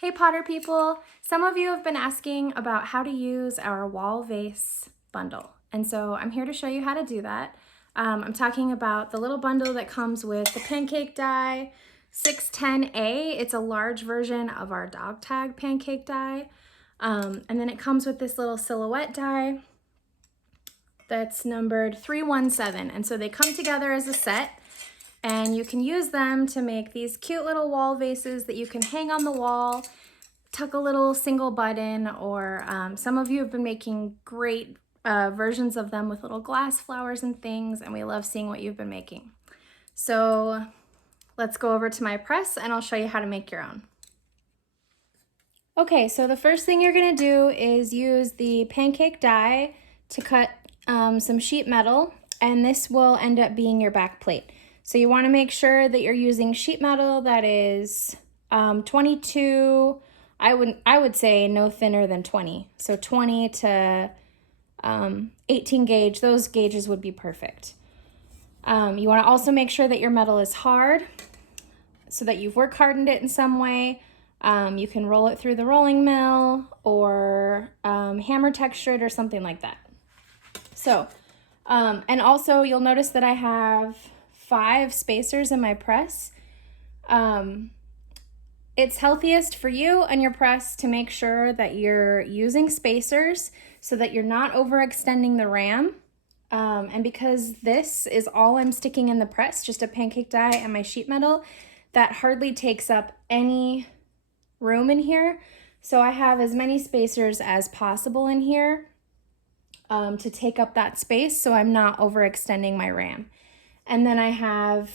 Hey Potter people! Some of you have been asking about how to use our wall vase bundle, and so I'm here to show you how to do that. I'm talking about the little bundle that comes with the Pancake Die 610A. It's a large version of our dog tag Pancake Die. And then it comes with this little silhouette die that's numbered 317, and so they come together as a set. And you can use them to make these cute little wall vases that you can hang on the wall, tuck a little single button, or some of you have been making great versions of them with little glass flowers and things, and we love seeing what you've been making. So let's go over to my press and I'll show you how to make your own. Okay, so the first thing you're gonna do is use the Pancake Die to cut some sheet metal, and this will end up being your back plate. So you want to make sure that you're using sheet metal that is 22, I would say no thinner than 20. So 20 to 18 gauge, those gauges would be perfect. You want to also make sure that your metal is hard so that you've work hardened it in some way. You can roll it through the rolling mill or hammer texture it or something like that. So, and also you'll notice that I have 5 spacers in my press. It's healthiest for you and your press to make sure that you're using spacers so that you're not overextending the ram. And because this is all I'm sticking in the press, just a Pancake Die and my sheet metal, that hardly takes up any room in here. So I have as many spacers as possible in here to take up that space so I'm not overextending my ram. And then I have,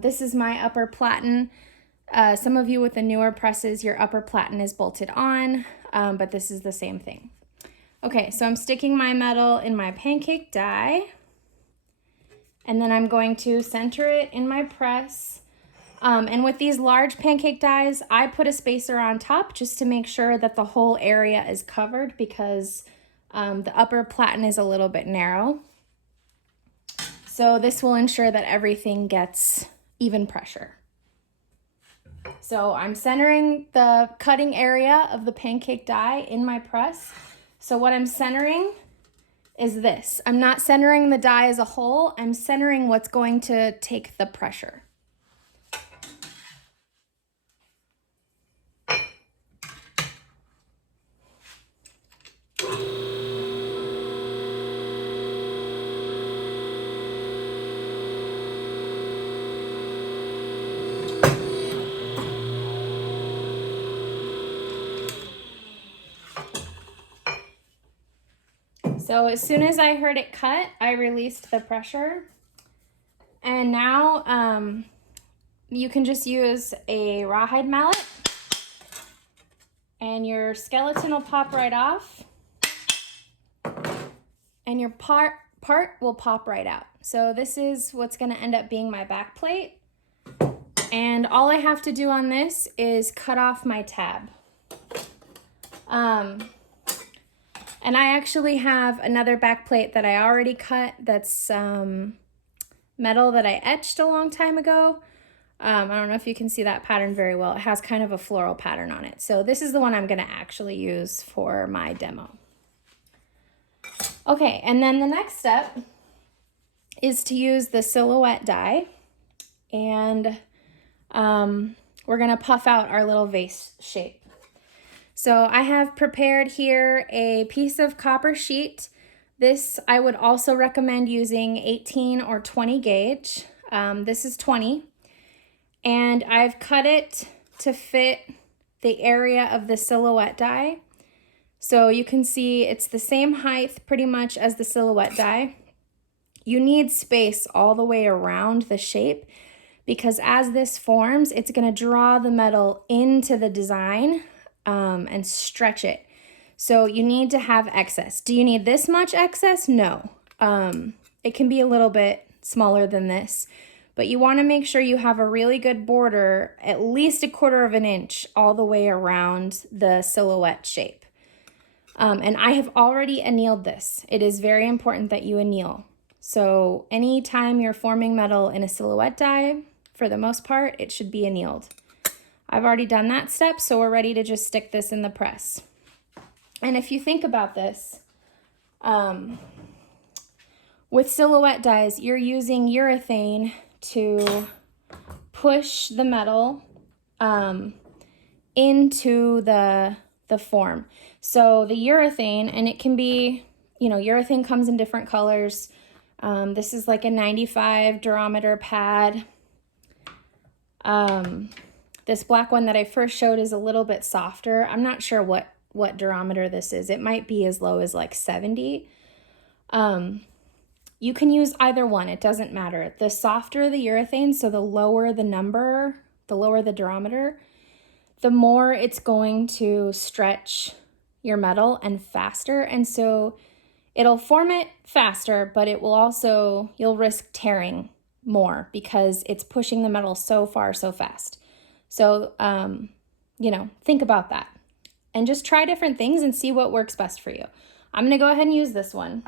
this is my upper platen. Some of you with the newer presses, your upper platen is bolted on, but this is the same thing. Okay, so I'm sticking my metal in my Pancake Die, and then I'm going to center it in my press. And with these large Pancake Dies, I put a spacer on top just to make sure that the whole area is covered because the upper platen is a little bit narrow. So this will ensure that everything gets even pressure. So I'm centering the cutting area of the Pancake Die in my press. So what I'm centering is this. I'm not centering the die as a whole. I'm centering what's going to take the pressure. So as soon as I heard it cut, I released the pressure. And now you can just use a rawhide mallet and your skeleton will pop right off and your part will pop right out. So this is what's gonna end up being my back plate. And all I have to do on this is cut off my tab. And I actually have another back plate that I already cut that's metal that I etched a long time ago. I don't know if you can see that pattern very well. It has kind of a floral pattern on it. So this is the one I'm gonna actually use for my demo. Okay, and then the next step is to use the silhouette die, and we're gonna puff out our little vase shape. So I have prepared here a piece of copper sheet. This I would also recommend using 18 or 20 gauge. This is 20. And I've cut it to fit the area of the silhouette die. So you can see it's the same height pretty much as the silhouette die. You need space all the way around the shape because as this forms, it's gonna draw the metal into the design and stretch it. So you need to have excess. Do you need this much excess? No. It can be a little bit smaller than this, but you want to make sure you have a really good border, at least 1/4 of an inch all the way around the silhouette shape. And I have already annealed this. It is very important that you anneal. So anytime you're forming metal in a silhouette die, for the most part, it should be annealed. I've already done that step, so we're ready to just stick this in the press. And if you think about this, with silhouette dies, you're using urethane to push the metal into the form. So the urethane, and it can be, you know, urethane comes in different colors. This is like a 95 durometer pad. This black one that I first showed is a little bit softer. I'm not sure what durometer this is. It might be as low as like 70. You can use either one. It doesn't matter. The softer the urethane, so the lower the number, the lower the durometer, the more it's going to stretch your metal and faster. And so it'll form it faster, but it will also, you'll risk tearing more because it's pushing the metal so far, so fast. So, you know, think about that and just try different things and see what works best for you. I'm going to go ahead and use this one.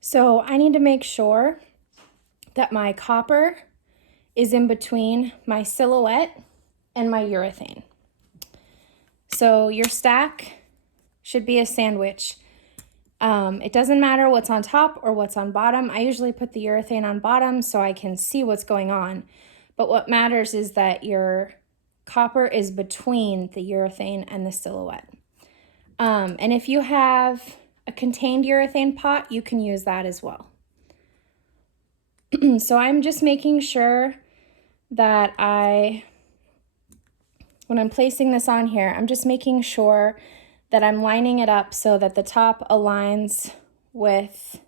So I need to make sure that my copper is in between my silhouette and my urethane. So your stack should be a sandwich. It doesn't matter what's on top or what's on bottom. I usually put the urethane on bottom so I can see what's going on. But what matters is that your copper is between the urethane and the silhouette. And if you have a contained urethane pot, you can use that as well. So I'm just making sure that when I'm placing this on here, I'm just making sure that I'm lining it up so that the top aligns with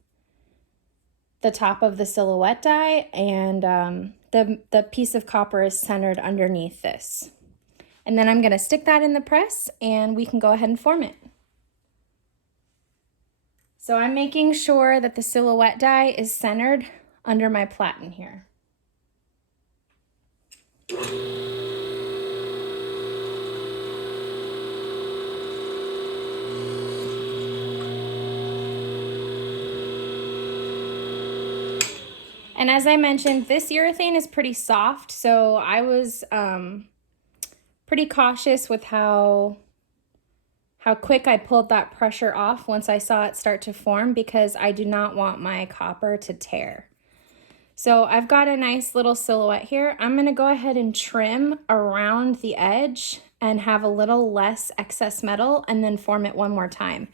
the top of the silhouette die, and the piece of copper is centered underneath this. And then I'm going to stick that in the press and we can go ahead and form it. So I'm making sure that the silhouette die is centered under my platen here. And as I mentioned, this urethane is pretty soft, so I was pretty cautious with how quick I pulled that pressure off once I saw it start to form, because I do not want my copper to tear. So I've got a nice little silhouette here. I'm going to go ahead and trim around the edge and have a little less excess metal and then form it one more time.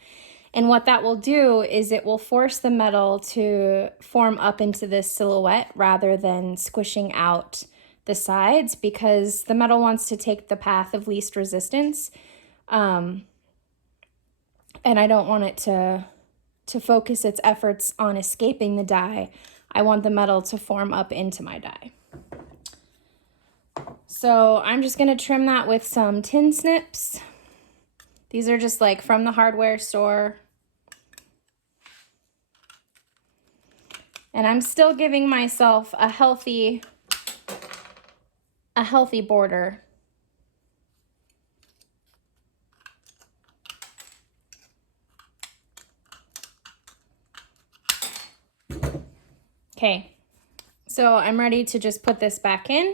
And what that will do is it will force the metal to form up into this silhouette rather than squishing out the sides, because the metal wants to take the path of least resistance. And I don't want it to focus its efforts on escaping the die. I want the metal to form up into my die. So I'm just going to trim that with some tin snips. These are just like from the hardware store. And I'm still giving myself a healthy border. Okay, so I'm ready to just put this back in.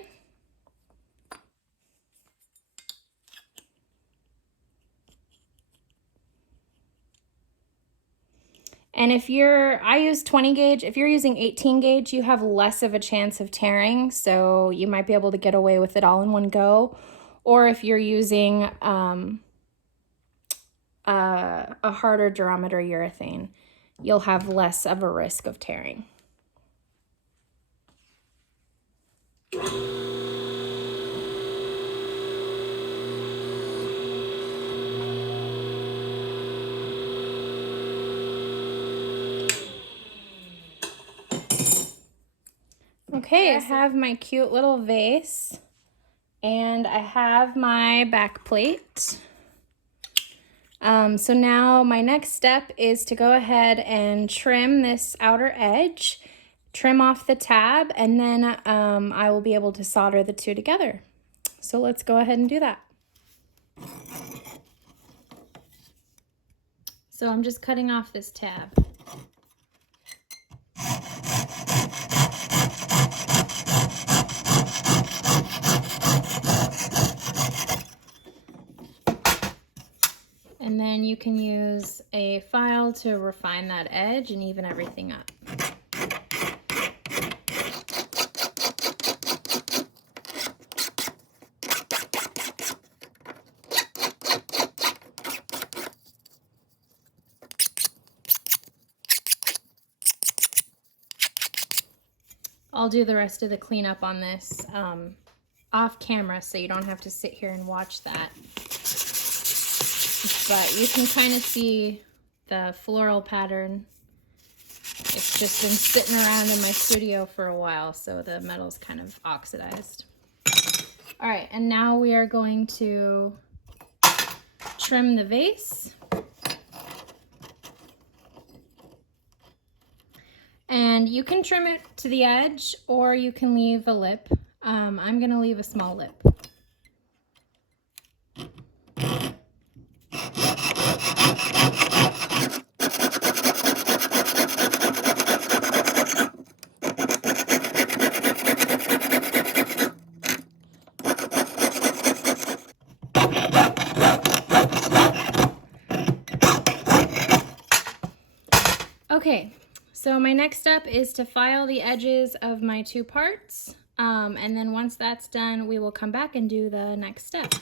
And I use 20 gauge. If you're using 18 gauge, you have less of a chance of tearing, so you might be able to get away with it all in one go. Or if you're using a harder durometer urethane, you'll have less of a risk of tearing. Okay, I have my cute little vase and I have my back plate. So now my next step is to go ahead and trim this outer edge, trim off the tab, and then I will be able to solder the two together. So let's go ahead and do that. So I'm just cutting off this tab. use a file to refine that edge and even everything up. I'll do the rest of the cleanup on this off camera, so you don't have to sit here and watch that. But you can kind of see the floral pattern. It's just been sitting around in my studio for a while, so the metal's kind of oxidized. All right, and now we are going to trim the vase. And you can trim it to the edge, or you can leave a lip. I'm gonna leave a small lip. Okay, so my next step is to file the edges of my two parts, and then once that's done, we will come back and do the next step.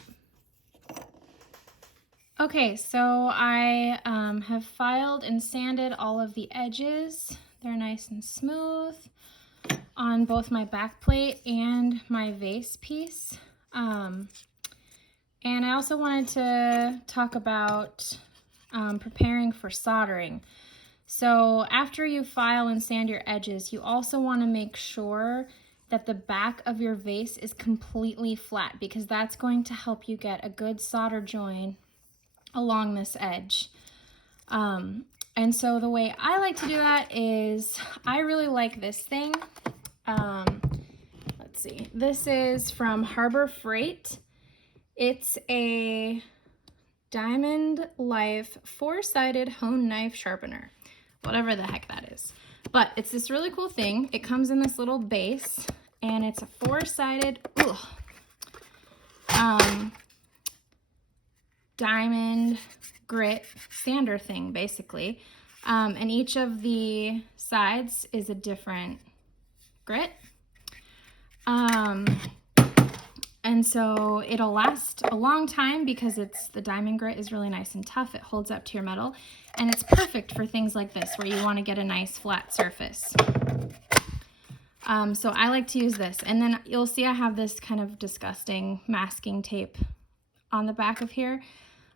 Okay, so I have filed and sanded all of the edges. They're nice and smooth on both my back plate and my vase piece. And I also wanted to talk about preparing for soldering. So after you file and sand your edges, you also want to make sure that the back of your vase is completely flat, because that's going to help you get a good solder join along this edge. And so the way I like to do that is, I really like this thing. Let's see, this is from Harbor Freight. It's a Diamond Life 4-sided hone knife sharpener, whatever the heck that is. But it's this really cool thing. It comes in this little base, and it's a 4-sided diamond grit sander thing, basically. And each of the sides is a different grit. And so it'll last a long time because the diamond grit is really nice and tough. It holds up to your metal, and it's perfect for things like this where you want to get a nice flat surface. So I like to use this. And then you'll see I have this kind of disgusting masking tape on the back of here.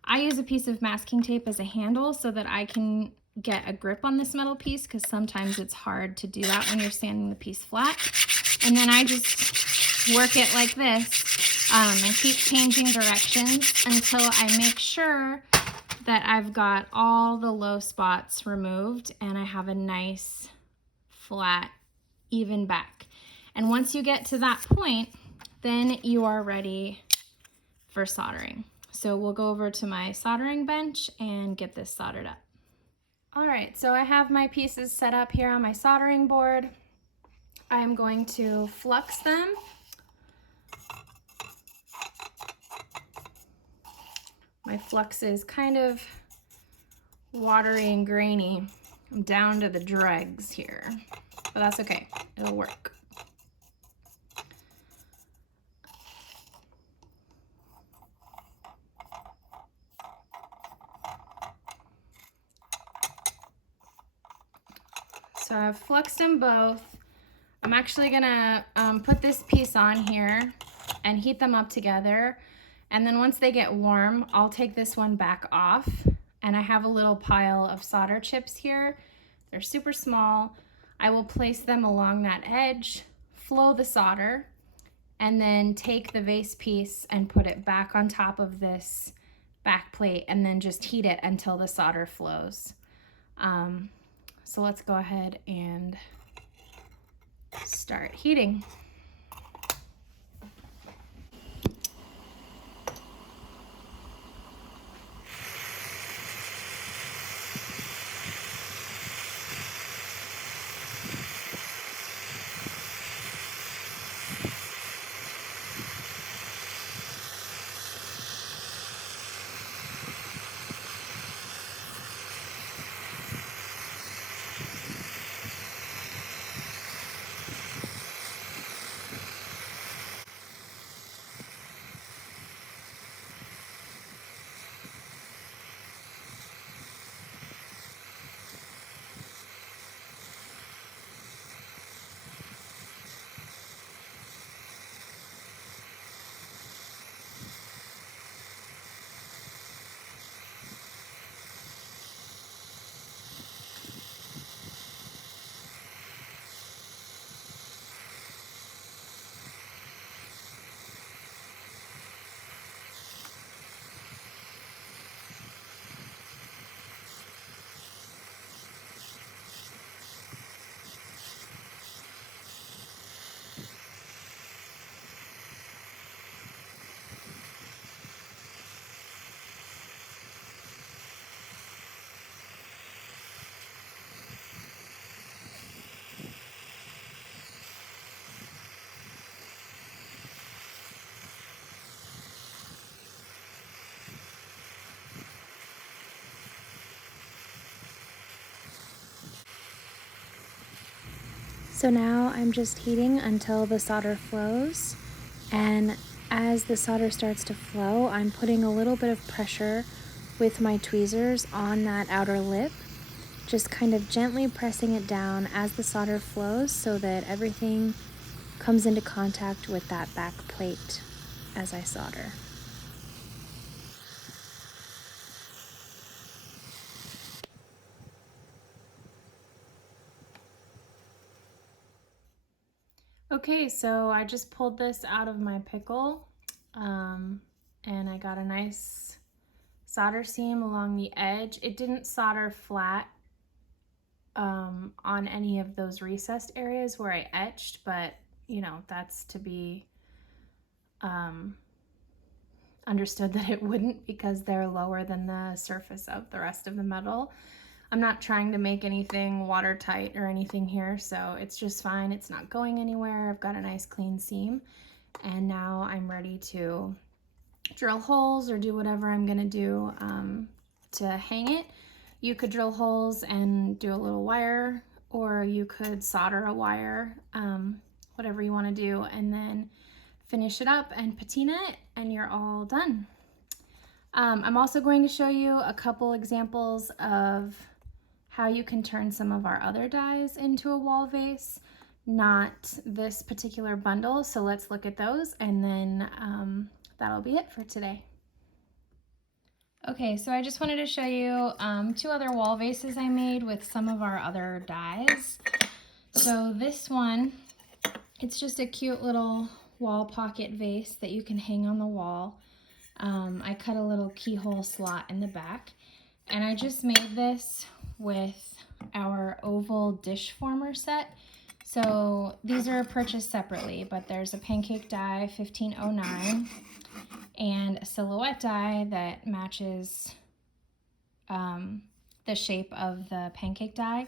I use a piece of masking tape as a handle so that I can get a grip on this metal piece, because sometimes it's hard to do that when you're sanding the piece flat. And then I just work it like this and keep changing directions until I make sure that I've got all the low spots removed and I have a nice, flat, even back. And once you get to that point, then you are ready for soldering. So we'll go over to my soldering bench and get this soldered up. All right, so I have my pieces set up here on my soldering board. I am going to flux them. My flux is kind of watery and grainy. I'm down to the dregs here, but that's okay, it'll work. So I've fluxed them both. I'm actually gonna put this piece on here and heat them up together. And then once they get warm, I'll take this one back off. And I have a little pile of solder chips here. They're super small. I will place them along that edge, flow the solder, and then take the vase piece and put it back on top of this back plate, and then just heat it until the solder flows. So let's go ahead and start heating. So now I'm just heating until the solder flows, and as the solder starts to flow, I'm putting a little bit of pressure with my tweezers on that outer lip, just kind of gently pressing it down as the solder flows so that everything comes into contact with that back plate as I solder. Okay, so I just pulled this out of my pickle, and I got a nice solder seam along the edge. It didn't solder flat on any of those recessed areas where I etched, but you know, that's to be understood that it wouldn't, because they're lower than the surface of the rest of the metal. I'm not trying to make anything watertight or anything here, so it's just fine. It's not going anywhere. I've got a nice clean seam, and now I'm ready to drill holes or do whatever I'm gonna do to hang it. You could drill holes and do a little wire, or you could solder a wire, whatever you want to do, and then finish it up and patina it, and you're all done. I'm also going to show you a couple examples of how you can turn some of our other dies into a wall vase, not this particular bundle, so let's look at those, and then that'll be it for today. Okay, so I just wanted to show you two other wall vases I made with some of our other dies. So this one, it's just a cute little wall pocket vase that you can hang on the wall. I cut a little keyhole slot in the back, and I just made this with our oval dish former set. So these are purchased separately, but there's a Pancake Die 1509 and a silhouette die that matches the shape of the Pancake Die.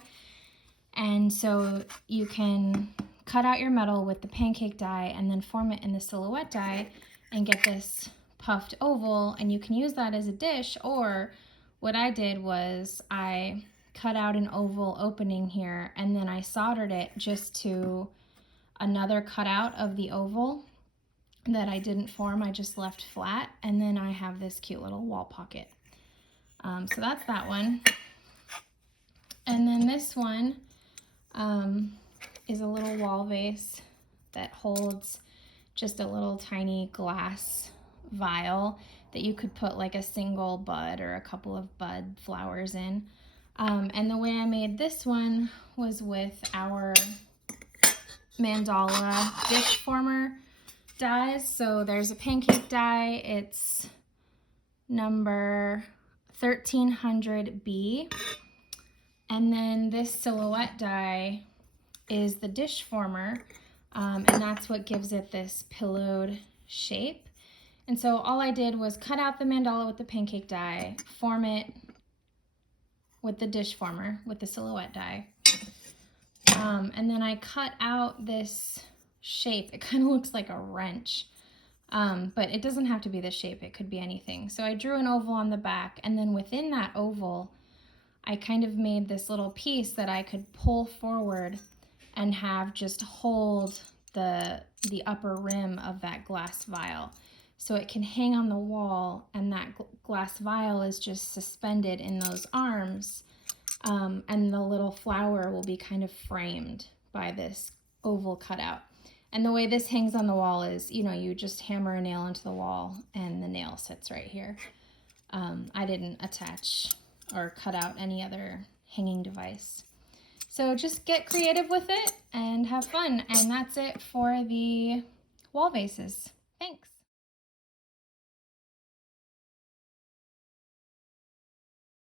And so you can cut out your metal with the Pancake Die and then form it in the silhouette die and get this puffed oval, and you can use that as a dish. Or what I did was I cut out an oval opening here, and then I soldered it just to another cutout of the oval that I didn't form, I just left flat, and then I have this cute little wall pocket. So that's that one. And then this one is a little wall vase that holds just a little tiny glass vial that you could put like a single bud or a couple of bud flowers in. And the way I made this one was with our mandala dish former dies. So there's a Pancake Die, it's number 1300B, and then this silhouette die is the dish former, and that's what gives it this pillowed shape. And so all I did was cut out the mandala with the Pancake Die, form it with the dish former with the silhouette die, and then I cut out this shape. It kind of looks like a wrench, but it doesn't have to be this shape. It could be anything. So I drew an oval on the back, and then within that oval, I kind of made this little piece that I could pull forward and have just hold the upper rim of that glass vial. So it can hang on the wall, and that glass vial is just suspended in those arms, and the little flower will be kind of framed by this oval cutout. And the way this hangs on the wall is, you know, you just hammer a nail into the wall and the nail sits right here. I didn't attach or cut out any other hanging device. So just get creative with it and have fun. And that's it for the wall vases. Thanks.